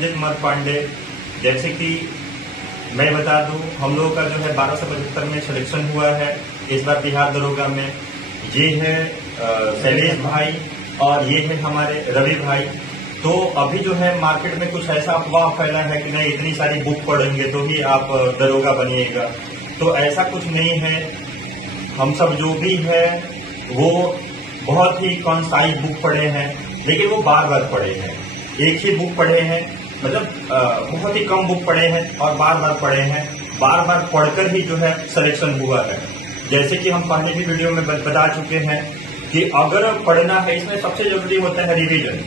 रंजित मर पांडे। जैसे कि मैं बता दूं, हम लोगों का जो है 1275 में सिलेक्शन हुआ है इस बार बिहार दरोगा में। ये है शैलेश भाई और ये है हमारे रवि भाई। तो अभी जो है मार्केट में कुछ ऐसा अफवाह फैला है कि नहीं इतनी सारी बुक पढ़ेंगे तो ही आप दरोगा बनिएगा, तो ऐसा कुछ नहीं है। हम सब जो भी है वो बहुत ही कंसाइज बुक पढ़े हैं, लेकिन वो बार बार पढ़े हैं। एक ही बुक पढ़े हैं, मतलब बहुत ही कम बुक पढ़े हैं और बार बार पढ़े हैं। बार बार पढ़कर ही जो है सिलेक्शन हुआ है। जैसे कि हम पहले भी वीडियो में बता चुके हैं कि अगर पढ़ना है, इसमें सबसे जरूरी होता है रिवीजन।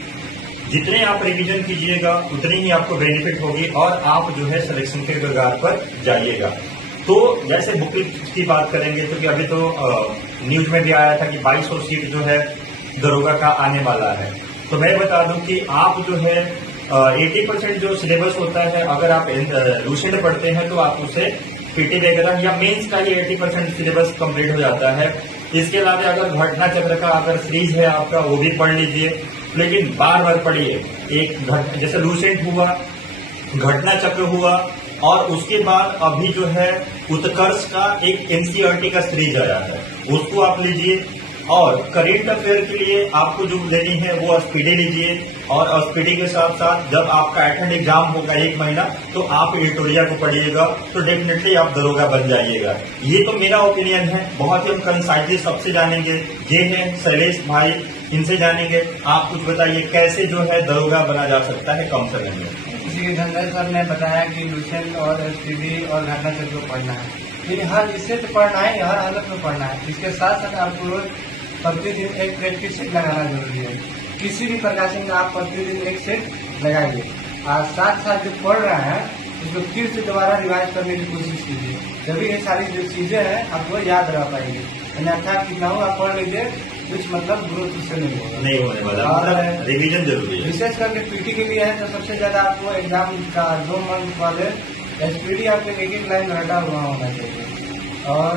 जितने आप रिवीजन कीजिएगा उतनी ही आपको बेनिफिट होगी और आप जो है सिलेक्शन के कगार पर जाइएगा। तो जैसे बुक की बात करेंगे तो कि अभी तो न्यूज में भी आया था कि 2200 सीट जो है दरोगा का आने वाला है। तो मैं बता दूं कि आप जो है 80% जो सिलेबस होता है, अगर आप लूसेंट पढ़ते हैं तो आप उसे पीटी वगैरह या मेंस का ही 80% सिलेबस कंप्लीट हो जाता है। इसके अलावा अगर घटना चक्र का अगर सीरीज है आपका, वो भी पढ़ लीजिए, लेकिन बार बार पढ़िए। एक जैसे लूसेंट हुआ, घटना चक्र हुआ, और उसके बाद अभी जो है उत्कर्ष का एक एनसीईआरटी का सीरीज आया है, उसको आप लीजिए। और करेंट अफेयर के लिए आपको जो लेनी है वो स्पीडी लीजिए, और स्पीडी के साथ साथ जब आपका एटेंड एग्जाम होगा 1 महीना तो आप एडिटोरिया को पढ़िएगा, तो डेफिनेटली आप दरोगा बन जाइएगा। ये तो मेरा ओपिनियन है। बहुत ही हम कंसाइजली सबसे जानेंगे। ये है शैलेश भाई, इनसे जानेंगे। आप कुछ बताइए कैसे जो है दरोगा बना जा सकता है कम समय में। जी, धनराज सर ने बताया कि लूसेंट और एसपीडी और घटना चक्र को पढ़ना है, लेकिन हर इससे तो पढ़ना है, हर हालत में पढ़ना है। इसके साथ साथ आपको रोज प्रतिदिन एक प्रैक्टिस सेट लगाना जरूरी है। किसी भी प्रकाशन का आप प्रतिदिन एक सेट लगाइए, और साथ साथ जो पढ़ रहा है उसको फिर से दोबारा रिवाइज करने की कोशिश कीजिए। जब ये सारी जो चीजें हैं आपको याद रह पाएंगे, अन्यथा कितना हो आप पढ़ लीजिए, कुछ मतलब ग्रोथ उससे नहीं होने वाला। और रिवीजन जरूरी है, विशेष करके पीटी के लिए है। तो सबसे ज्यादा आपको एग्जाम का 2 मंथ पहले एसपीडी आपके एक लाइन घटा हुआ होना चाहिए, और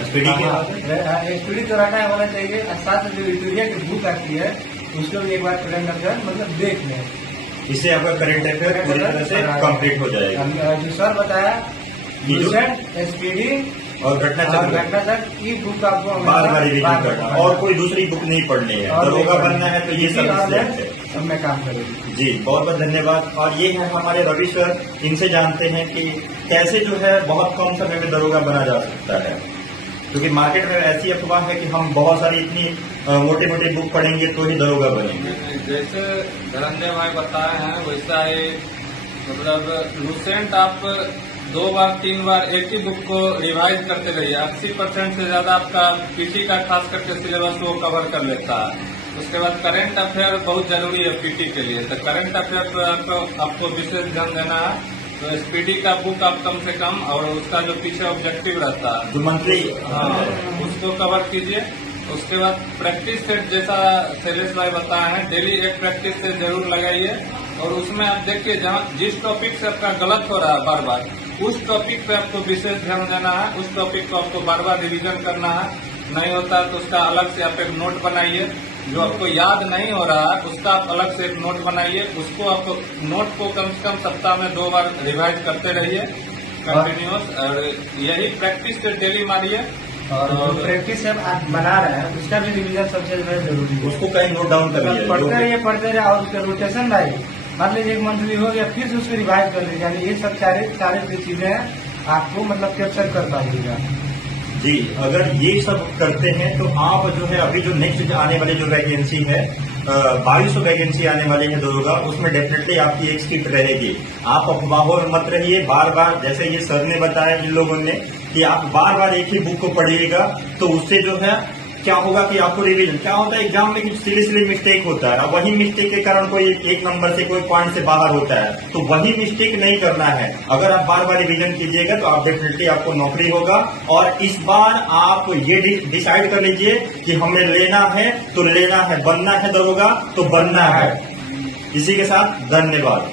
एसपीडी तो रटा होना चाहिए। और साथ में जो एडिटोरिया की बुक आती है उसको भी एक बार करंट अफेयर मतलब देख लें, इससे आपका करंट अफेयर पूरी तरह से कंप्लीट हो जाएगा। जो सर बताया लूसेंट, एसपीडी और घटना चक्र, ये बुक आपको बार बार रिवीजन करना, और कोई दूसरी बुक नहीं पढ़नी है। दरोगा बनना है तो ये सब में काम करेगी। जी, बहुत बहुत धन्यवाद। और ये है हमारे रवि सर, इनसे जानते हैं कि कैसे जो है बहुत कम समय में दरोगा बना जा सकता है, क्योंकि मार्केट में ऐसी अफवाह है कि हम बहुत सारी इतनी मोटी मोटी बुक पढ़ेंगे तो ही दरोगा बनेंगे। जैसे धनंजय भाई बताए हैं वैसा ही, मतलब लूसेंट आप 2 बार 3 बार एक ही बुक को रिवाइज करते रहिए। 80% से ज्यादा आपका पीटी का खास करके सिलेबस वो कवर कर लेता है। उसके बाद करंट अफेयर बहुत जरूरी है पीटी के लिए, तो करंट अफेयर पर आपको विशेष ध्यान देना है। तो एसपीडी का बुक आप कम से कम, और उसका जो पीछे ऑब्जेक्टिव रहता है जो मंथली, उसको कवर कीजिए। उसके बाद प्रैक्टिस सेट जैसा शैलेश भाई बताए हैं, डेली एक प्रैक्टिस सेट जरूर लगाइए, और उसमें आप देखिए जहाँ जिस टॉपिक से आपका गलत हो रहा है बार बार, उस टॉपिक पे आपको विशेष ध्यान देना है। उस टॉपिक को आपको बार बार रिवीजन करना है। नहीं होता तो उसका अलग से आप एक नोट बनाइए। जो आपको याद नहीं हो रहा है उसका आप अलग से एक नोट बनाइए। उसको आपको नोट को कम से कम सप्ताह में 2 बार रिवाइज करते रहिए कंटिन्यूस, और यही प्रैक्टिस से डेली मारिए। और प्रैक्टिस आप बना रहे हैं उसका भी रिवीजन सबसे जरूरी है। उसको कहीं नोट डाउन कर लिया, पढ़ते रहिए, और उसका रोटेशन लाइए। मान लीजिए 1 मंथ भी हो गया, फिर से उसको रिवाइज कर लीजिए। यानी ये सब सारे जो चीजें हैं आपको मतलब कैप्चर कर पाइएगा। जी, अगर ये सब करते हैं तो आप जो है अभी जो नेक्स्ट आने वाली जो वैकेंसी है 2200 वैकेंसी आने वाली है दरोगा, उसमें डेफिनेटली आपकी एक सीट रहेगी। आप अफवाहों में मत रहिए। बार बार जैसे ये सर ने बताया जिन लोगों ने कि आप बार बार एक ही बुक को पढ़िएगा, तो उससे जो है क्या होगा कि आपको रिवीजन क्या होता है, एग्जाम में सिली मिस्टेक होता है, और वही मिस्टेक के कारण कोई एक नंबर से कोई पॉइंट से बाहर होता है, तो वही मिस्टेक नहीं करना है। अगर आप बार बार रिवीजन कीजिएगा तो आप डेफिनेटली आपको नौकरी होगा। और इस बार आप ये डिसाइड कर लीजिए कि हमें लेना है तो लेना है, बनना है दरोगा तो बनना है। इसी के साथ धन्यवाद।